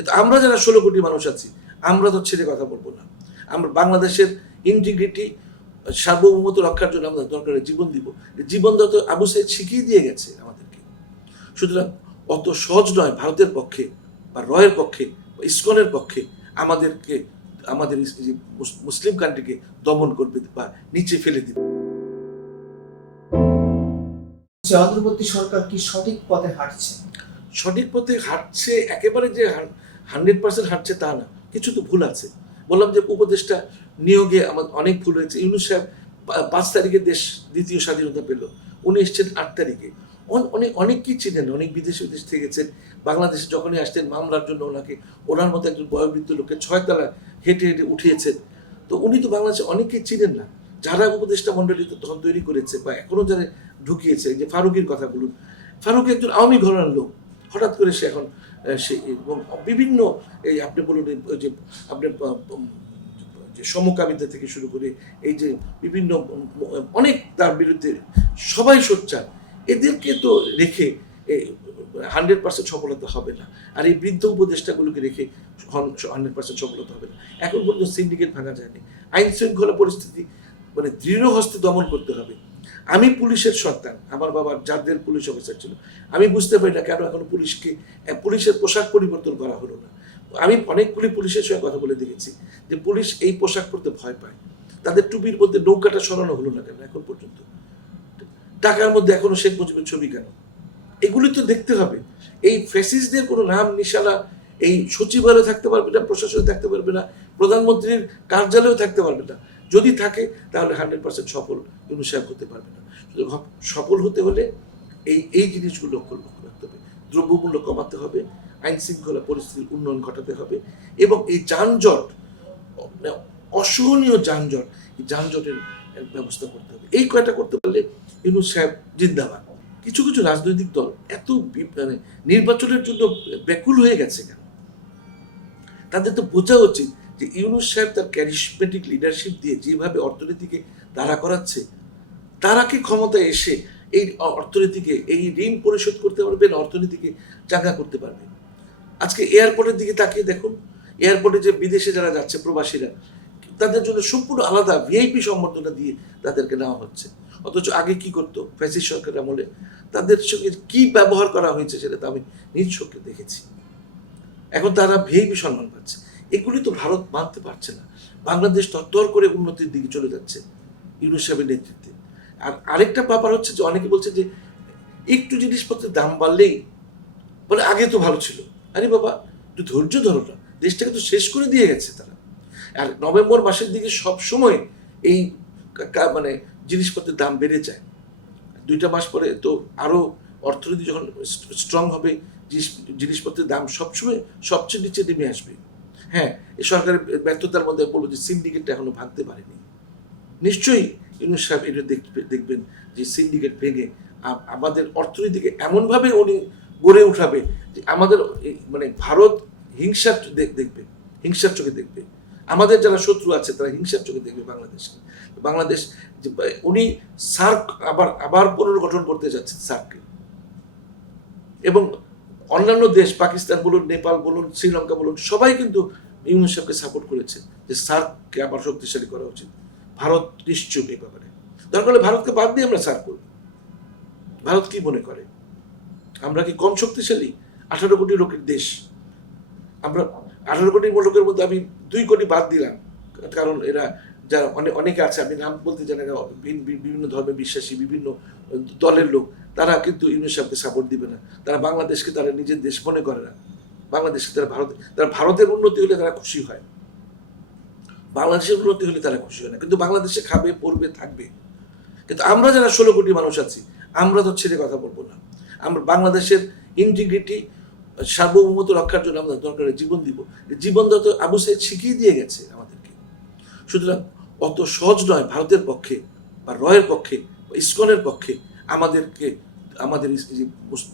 কিন্তু আমরা যারা 16 কোটি মানুষ আছি, আমরা তো ছেড়ে কথা বলবো না। আমরা বাংলাদেশের ইন্টিগ্রিটি, সার্বভৌমত্ব রক্ষার জন্য আমাদের দরকার জীবন দিব। জীবন তো আবু সাইদ শিখিয়ে দিয়ে গেছে আমাদেরকে। সুতরাং অত সহজ নয় ভারতের পক্ষে বা রয়ের পক্ষে বা ইসকনের পক্ষে আমাদেরকে আমাদের মুসলিম কান্ট্রিকে দমন করবে বা নিচে ফেলে দিবে। অন্তর্বর্তী সরকার কি সঠিক পথে হাঁটছে? সঠিক পথে হাঁটছে একেবারে যে 100% হাঁটছে তা না, কিছু তো ভুল আছে। বললাম যে উপদেষ্টা নিয়োগে আমার অনেক ভুল হয়েছে। ইউনূস সাহেব 5 তারিখে দেশ দ্বিতীয় স্বাধীনতা পেল, উনি এসছেন 8 তারিখে। অনেককেই চিনেন, অনেক বিদেশ থেকে গেছেন। বাংলাদেশে যখনই আসতেন মামলার জন্য ওনার মতো একজন বয়োবৃদ্ধ লোককে 6 তলা হেঁটে হেঁটে উঠিয়েছেন। তো উনি তো বাংলাদেশে অনেকেই চিনেন না। যারা উপদেষ্টা মণ্ডলী তখন তৈরি করেছে বা এখনো যারা ঢুকিয়েছে, যে ফারুকের কথা বলুন, ফারুক একজন আওয়ামী ঘরানার লোক, হঠাৎ করে সে এখন সে বিভিন্ন এই আপনি বলুন যে আপনি যে সমকামিতা থেকে শুরু করে এই যে বিভিন্ন অনেক তার বিরুদ্ধে সবাই সোচ্চার, এদেরকে তো রেখে 100% সফলতা হবে না। আর এই বৃদ্ধ উপদেষ্টাগুলোকে রেখে 100% সফলতা হবে না। এখন পর্যন্ত সিন্ডিকেট ভাঙা যায়নি। আইন শৃঙ্খলা পরিস্থিতি মানে দৃঢ় হস্তে দমন করতে হবে। আমি পুলিশের সন্তান, আমার বাবার যাদের পুলিশ অফিসার ছিল, আমি বুঝতে পারি না কেন এখন পুলিশের পোশাক পরিবর্তন করা হলো না। আমি অনেকগুলি পুলিশের সঙ্গে কথা বলে দেখেছি যে পুলিশ এই পোশাক পরতে ভয় পায়। তাদের টুপির মধ্যে নৌকাটা সরানো হলো না কেন এখন পর্যন্ত? টাকার মধ্যে এখনো শেখ মুজিবের ছবি কেন? এগুলি তো দেখতে হবে। এই ফ্যাসিস্টদের কোনো নাম নিশানা এই সচিবালয়ে থাকতে পারবে না, প্রশাসনে থাকতে পারবে না, প্রধানমন্ত্রীর কার্যালয়েও থাকতে পারবে না। যদি থাকে তাহলে 100% সফল ইউনূস সাহেব হতে পারবে না। সফল হতে হলে এই জিনিসগুলো লক্ষ্য রাখতে হবে। দ্রব্যমূল্য কমাতে হবে, আইন শৃঙ্খলা পরিস্থিতির উন্নয়ন ঘটাতে হবে, এবং এই যানজট, অসহনীয় যানজট, এই যানজটের ব্যবস্থা করতে হবে। এই কয়টা করতে পারলে ইউনূস সাহেব জিন্দাবাদ। কিছু কিছু রাজনৈতিক দল এত মানে নির্বাচনের জন্য ব্যাকুল হয়ে গেছে কেন? তাদের তো বোঝা উচিত যে ইউনূস সাহেব তার ক্যারিসমেটিক লিডারশিপ দিয়ে যেভাবে অর্থনীতিকে দাঁড়া করাচ্ছে, তারা কি ক্ষমতায় এসে এই অর্থনীতিকে, এই ঋণ পরিশোধ করতে পারবে না, অর্থনীতিকে চাঙ্গা করতে পারবে? আজকে এয়ারপোর্টের দিকে তাকিয়ে দেখুন, এয়ারপোর্টে যে বিদেশে যারা যাচ্ছে প্রবাসীরা, তাদের জন্য সম্পূর্ণ আলাদা ভিআইপি সম্বর্ধনা দিয়ে তাদেরকে নেওয়া হচ্ছে। অথচ আগে কি করতো ফ্যাসিস্ট সরকার আমলে, তাদের সঙ্গে কি ব্যবহার করা হয়েছে সেটা তো আমি নিজ চোখে দেখেছি। এখন তারা ভিআইপি সম্মান পাচ্ছে। এগুলি তো ভারত মানতে পারছে না। বাংলাদেশ তরতর করে উন্নতির দিকে চলে যাচ্ছে ইউনূস সাহেবের নেতৃত্বে। আর আরেকটা ব্যাপার হচ্ছে যে অনেকে বলছে যে একটু জিনিসপত্রের দাম বাড়লেই বলে আগে তো ভালো ছিল। আরে বাবা, একটু ধৈর্য ধরো না, দেশটাকে তো শেষ করে দিয়ে গেছে তারা। আর নভেম্বর মাসের দিকে সব সময় এই মানে জিনিসপত্রের দাম বেড়ে যায়। 2টা মাস পরে তো আরো অর্থনীতি যখন স্ট্রং হবে, জিনিসপত্রের দাম সবসময় সবচেয়ে নিচে নেমে আসবে। হ্যাঁ, এই সরকারের ব্যর্থতার মধ্যে বলবো যে সিন্ডিকেটটা এখনো ভাঙতে পারেনি। নিশ্চয়ই ইউনূস সাহেব এটা দেখবেন যে সিন্ডিকেট ভেঙে আমাদের অর্থনীতিকে এমনভাবে উনি গড়ে উঠাবে যে আমাদের মানে ভারত হিংসার দেখবে, হিংসার চোখে দেখবে। আমাদের যারা শত্রু আছে তারা হিংসার চোখে দেখবে বাংলাদেশকে। বাংলাদেশ উনি সার্ক আবার পুনর্গঠন করতে যাচ্ছে সার্ককে, এবং অন্যান্য দেশ পাকিস্তান বলুন, নেপাল বলুন, শ্রীলঙ্কা বলুন, সবাই কিন্তু ইউনূস সাহেবকে সাপোর্ট করেছে যে সার্ককে আবার শক্তিশালী করা উচিত। ভারত নিশ্চুপ এই ব্যাপারে। দরকার হলে ভারতকে বাদ দিয়ে আমরা সার্ক করব। ভারত কি মনে করে আমরা কি কম শক্তিশালী? 18 কোটি লোকের দেশ আমরা। 18 কোটি লোকের মধ্যে আমি 2 কোটি বাদ দিলাম, কারণ এরা যারা অনেকে আছে, আমি নাম বলতে জানি না, বিভিন্ন ধর্মে বিশ্বাসী, বিভিন্ন দলের লোক, তারা কিন্তু ইউনূস সাহেবকে সাপোর্ট দিবে না। তারা বাংলাদেশকে তারা নিজের দেশ মনে করে না। বাংলাদেশকে তারা ভারতের উন্নতি হলে তারা খুশি হয়, বাংলাদেশের উন্নতি হলে তারা খুশি হয় না। কিন্তু বাংলাদেশে খাবে, পড়বে, থাকবে। কিন্তু আমরা যারা 16 কোটি মানুষ আছি, আমরা তো ছেড়ে কথা বলবো না। আমরা বাংলাদেশের ইন্টিগ্রিটি, সার্বভৌমত্ব রক্ষার জন্য আমাদের দরকার জীবন দিব। জীবন তো আবু সাইদ শিখিয়ে দিয়ে গেছে আমাদেরকে। সুতরাং অত সহজ নয় ভারতের পক্ষে বা রয়ের পক্ষে বা ইসকনের পক্ষে আমাদের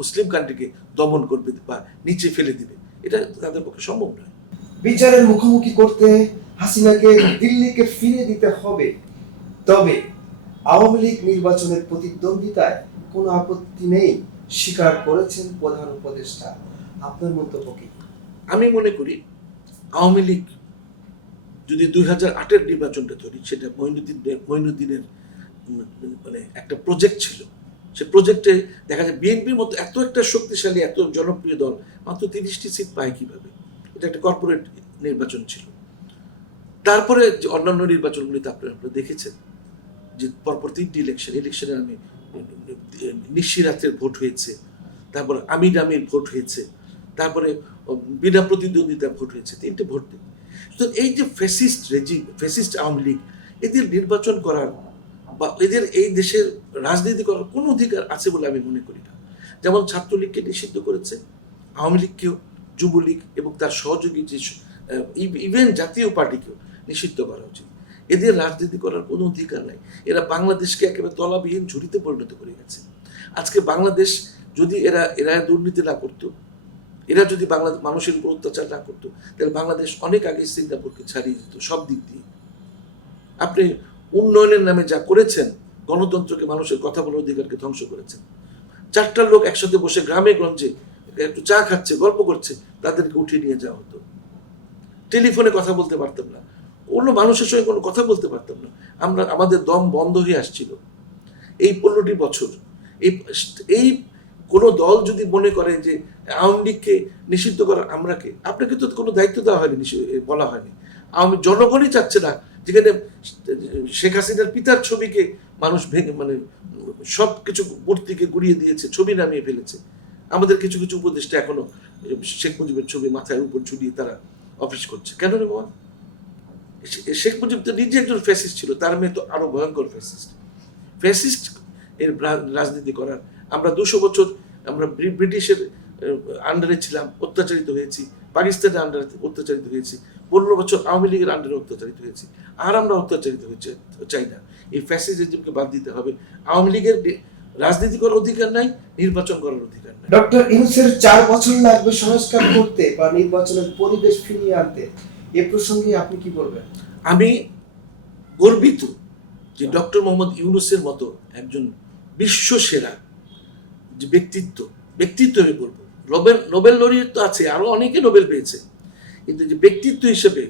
মুসলিম কান্ট্রিকে দমন করবে বা নিচে ফেলে দিবে। এটা তাদের পক্ষে সম্ভব নয়। বিচারের মুখোমুখি করতে হাসিনাকে দিল্লিকে ফিরে দিতে হবে। তবে আওয়ামী লীগ নির্বাচনের প্রতিদ্বন্দ্বিতায় কোনো আপত্তি নেই স্বীকার করেছেন প্রধান উপদেষ্টা। আপনার মন্তব্য কি? আমি মনে করি আওয়ামী লীগ যদি 2008-এর নির্বাচনটা ধরি, সেটা মঈনুদ্দিনের মানে একটা প্রজেক্ট ছিল। সে প্রজেক্টে দেখা যায় বিএনপির মতো এত একটা শক্তিশালী, এত জনপ্রিয় দল মাত্র 30টি সিট পায় কিভাবে? এটা একটা কর্পোরেট নির্বাচন ছিল। তারপরে যে অন্যান্য নির্বাচনগুলিতে আপনারা দেখেছেন যে পরপর 3টি ইলেকশনে আমি নিশিরাতের ভোট হয়েছে, তারপর আমির ভোট হয়েছে, তারপরে বিনা প্রতিদ্বন্দ্বিতা ভোট হয়েছে, 3টে ভোট। তো এই যে fascist regime, fascist Awami League, এদের নির্বাচন করার বা এদের এই দেশের রাজনীতি করার কোনো অধিকার আছে বলে আমি মনে করি না। যেমন ছাত্রলীগকে নিষিদ্ধ করেছে, আওয়ামী লীগকেও, যুবলীগ এবং তার সহযোগী যে ইভেন জাতীয় পার্টিকেও নিষিদ্ধ করা উচিত। এদের রাজনীতি করার কোনো অধিকার নাই। এরা বাংলাদেশকে একেবারে তলাবিহীন ঝুড়িতে পরিণত করে গেছে। আজকে বাংলাদেশ যদি এরা দুর্নীতি না করতো, এরা যদি মানুষের উপর অত্যাচার না করতো, তাহলে বাংলাদেশ অনেক আগে সিঙ্গাপুরকে ছাড়িয়ে দিত সব দিক দিয়ে। আপনি উন্নয়নের নামে যা করেছেন, গণতন্ত্রকে, মানুষের কথা বলার অধিকারকে ধ্বংস করেছেন। 4টা লোক একসাথে বসে গ্রামে গঞ্জে একটু চা খাচ্ছে, গল্প করছে, তাদেরকে উঠিয়ে নিয়ে যাওয়া হতো। টেলিফোনে কথা বলতে পারতাম না, অন্য মানুষের সঙ্গে কোনো কথা বলতে পারতাম না। আমাদের দম বন্ধ হয়ে আসছিল। এই 15টি বছর এই কোনো দল যদি মনে করে যে আওয়ামী লীগকে নিষিদ্ধ করার আপনাকে তো কোনো দায়িত্ব দেওয়া হয়নি, বলা হয়নি। জনগণই চাচ্ছে না, যেখানে শেখ হাসিনার পিতার ছবিকে মানুষ ভেঙে মানে সব কিছু মূর্তিকে গুড়িয়ে দিয়েছে, ছবি নামিয়ে ফেলেছে। আমাদের কিছু কিছু উপদেষ্টা এখনো শেখ মুজিবের ছবি মাথায় উপর ঝুলিয়ে তারা অফিস করছে। কেন রে বাবা? শেখ মুজিব তো নিজে একজন ফ্যাসিস্ট ছিল, তার মেয়ে তো আরো ভয়ঙ্কর ফ্যাসিস্ট এর রাজনীতি করার। আমরা 200 বছর আমরা ব্রিটিশের আন্ডারে ছিলাম, অত্যাচারিত হয়েছি, পাকিস্তানের আন্ডারে অত্যাচারিত হয়েছি, 15 বছর আওয়ামী লীগের আন্ডারে অত্যাচারিত হয়েছি। আর আমরা অত্যাচারিত হয়েছে চাই না। এই ফ্যাসিজমকে বাদ দিতে হবে। আওয়ামী লীগের রাজনীতি করার অধিকার নাই, নির্বাচন করার অধিকার নাই। ডক্টর ইউনূসের 4 বছর লাগবে সংস্কার করতে বা নির্বাচনের পরিবেশ ফিরিয়ে আনতে, এ প্রসঙ্গে আপনি কি বলবেন? আমি গর্বিত যে ডক্টর মোহাম্মদ ইউনূসের মতো একজন বিশ্ব সেরা যে ব্যক্তিত্ব আমি বলবো, নোবেল লরিয়েট তো আছে, আরো অনেকে নোবেল পেয়েছে, কিন্তু যে ব্যক্তিত্ব হিসেবে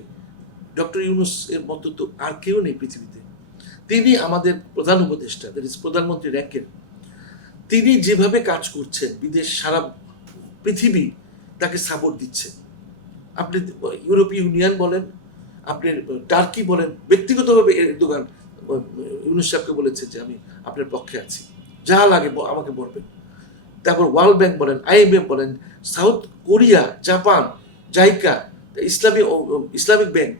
ডক্টর ইউনূস এর মতো তো আর কেউ নেই পৃথিবীতে। তিনি আমাদের প্রধান উপদেষ্টা, প্রধানমন্ত্রী র্যাঙ্কের। তিনি যেভাবে কাজ করছেন, বিদেশ সারা পৃথিবী তাকে সাপোর্ট দিচ্ছে। আপনি ইউরোপীয় ইউনিয়ন বলেন, আপনি টার্কি বলেন, ব্যক্তিগতভাবে এরদোগান ইউনূস সাহেবকে বলেছে যে আমি আপনার পক্ষে আছি, যা লাগে আমাকে বলবেন। তারপর ওয়ার্ল্ড ব্যাংক বলেন, IMF বলেন, south Korea, Japan, JICA, Islamic bank,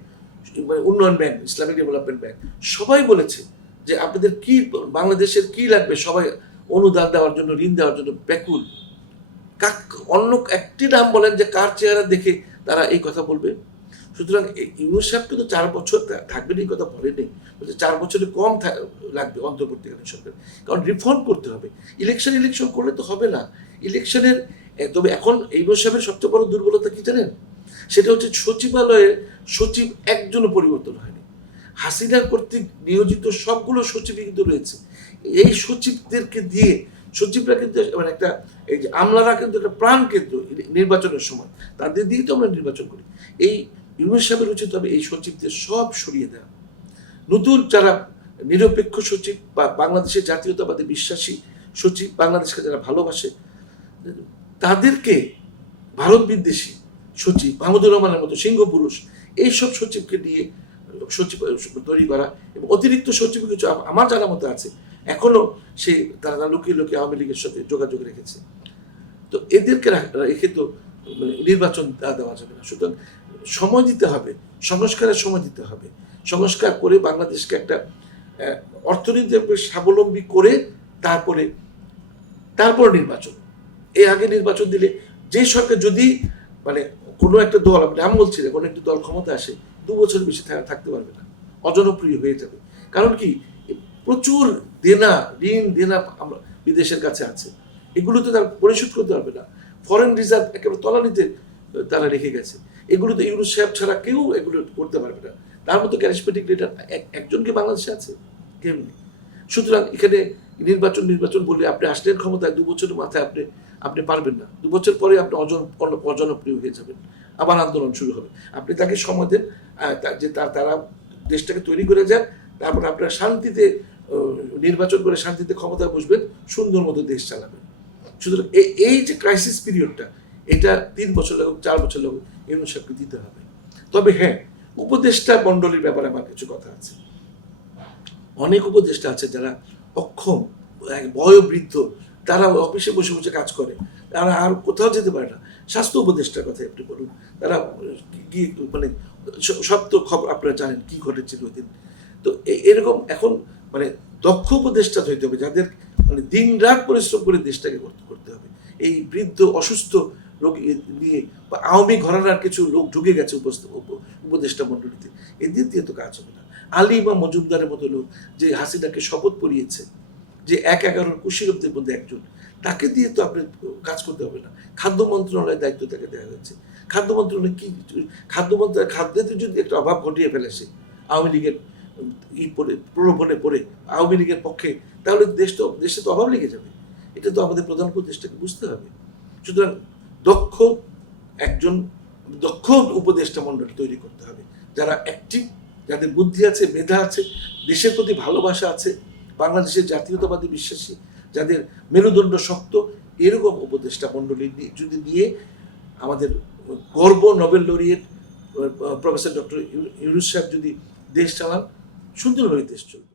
উন্নয়ন ব্যাংক, ইসলামিক ডেভেলপমেন্ট ব্যাংক, সবাই বলেছে যে আপনাদের কি, বাংলাদেশের কি লাগবে, সবাই অনুদান দেওয়ার জন্য, ঋণ দেওয়ার জন্য ব্যাকুল। অন্য একটি নাম বলেন যে কার চেহারা দেখে তারা এই কথা বলবে? সুতরাং ইউনূস সাহেব কিন্তু 4 বছর থাকবেন এই কথা বলেনি, 4 বছরে কম লাগবে অন্তর্বর্তীকালীন সরকার, কারণ রিফর্ম করতে হবে। ইলেকশন করলে তো হবে না। ইলেকশনের তবে এখন ইউনূস সাহেবের সবচেয়ে বড় দুর্বলতা কি জানেন? সেটা হচ্ছে সচিবালয়ের সচিব একজনও পরিবর্তন হয়নি। হাসিনার কর্তৃক নিয়োজিত সবগুলো সচিবই কিন্তু রয়েছে। এই সচিবদেরকে দিয়ে, সচিবরা কিন্তু মানে একটা, এই যে আমলারা কিন্তু একটা প্রাণ কেন্দ্র নির্বাচনের সময়, তাদের দিয়ে তো আমরা নির্বাচন করি। এই ইউনূস সাহেবের উচিত হবে এই সচিবদের সব সরিয়ে দেওয়া, নতুন যারা নিরপেক্ষ সচিব বা বাংলাদেশের জাতীয়তাবাদী বিশ্বাসী সচিব, বাংলাদেশকে যারা ভালোবাসে, তাদেরকে ভারত বিদ্বেষী সচিব, মাহমুদুর রহমানের মতো সিংহ পুরুষ, এইসব সচিবকে দিয়ে সচিব তৈরি করা। এবং অতিরিক্ত সচিব কিছু আমার জানা মতো আছে, এখনো তারা লুকিয়ে আওয়ামী লীগের সাথে যোগাযোগ রেখেছে। তো এদেরকে রেখে তো নির্বাচন দেওয়া যাবে না। সুতরাং সময় দিতে হবে, সংস্কারের সময় দিতে হবে। সংস্কার করে বাংলাদেশকে একটা অর্থনীতিভাবে স্বাবলম্বী করে তারপরে নির্বাচন। এর আগে নির্বাচন দিলে যে সরকার যদি মানে কোনো একটা দল, আমি নাম বলছি না, কোনো একটা দল ক্ষমতা আসে, 2 বছর বেশি থাকতে পারবে না, অজনপ্রিয় হয়ে যাবে। কারণ কি, প্রচুর ঋণ দেনা আমরা বিদেশের কাছে আছে, এগুলো তো তারা পরিশোধ করতে পারবে না। ফরেন রিজার্ভ একেবারে তলানিতে তারা রেখে গেছে। এগুলো তো ইউনূস সাহেব ছাড়া কেউ এগুলো করতে পারবে না। তার মতো ক্যারিসমেটিক লিডার একজন কি বাংলাদেশে আছে? কেউ নেই। সুতরাং এখানে নির্বাচন বললে আপনি আসলেন ক্ষমতায়, 2 বছরের মাথায় আপনি পারবেন না। 2 বছর পরে আপনি অজনপ্রিয় হয়ে যাবেন। আবার আন্দোলন শুরু হবে। আপনি তাকে সময় দেন, যে তারা দেশটাকে তৈরি করে যান, তারপর আপনারা শান্তিতে নির্বাচন করে শান্তিতে ক্ষমতায় বসবেন, সুন্দর মতো দেশ চালাবেন। সুতরাং এই যে ক্রাইসিস পিরিয়ডটা, এটা 3 বছর লাগুক 4 বছর লাগুক ইউনূস সাহেবকে দিতে হবে। তবে হ্যাঁ, উপদেষ্টা মণ্ডলীর ব্যাপারে আমার কিছু কথা আছে। অনেক উপদেষ্টা আছে যারা অক্ষম, বয়োবৃদ্ধ, তারা অফিসে বসে বসে কাজ করে, তারা আর কোথাও যেতে পারে না। স্বাস্থ্য উপদেষ্টার কথা আপনি বলুন, তারা কি মানে সব তো খবর আপনারা জানেন কি ঘটেছিল ওই দিন। তো এরকম এখন মানে দক্ষ উপদেষ্টা হইতে হবে, যাদের মানে দিন রাত পরিশ্রম করে দেশটাকে করতে হবে। এই বৃদ্ধ অসুস্থ রোগী নিয়ে বা আওয়ামী ঘরানার কিছু লোক ঢুকে গেছে উপদেষ্টা মণ্ডলীতে, এদের দিয়ে তো কাজ হবে না। আলিমা মজুমদারের মতো লোক, যে হাসিনাকে শপথ পড়িয়েছে, যে ১/১১ কুশীলবদের মধ্যে একজন, তাকে দিয়ে তো আপনি কাজ করতে হবে না। খাদ্য মন্ত্রণালয়ের দায়িত্ব তাকে দেওয়া হয়েছে। খাদ্য মন্ত্রণালয় কি, খাদ্যের যদি একটা অভাব ঘটিয়ে ফেলেছে আওয়ামী লীগের প্রলোভনে পড়ে আওয়ামী লীগের পক্ষে, তাহলে দেশে তো অভাব লেগে যাবে। এটা তো আমাদের প্রধান উপদেষ্টাকে বুঝতে হবে। সুতরাং একজন দক্ষ উপদেষ্টা মণ্ডলী তৈরি করতে হবে, যারা অ্যাক্টিভ, যাদের বুদ্ধি আছে, মেধা আছে, দেশের প্রতি ভালোবাসা আছে, বাংলাদেশের জাতীয়তাবাদী বিশ্বাসী, যাদের মেরুদণ্ড শক্ত, এরকম উপদেষ্টা মণ্ডলী যদি নিয়ে আমাদের গর্ব Nobel laureate professor doctor Yunus সাহেব যদি দেশ চালান, সুন্দরভাবে দেশ চলবে।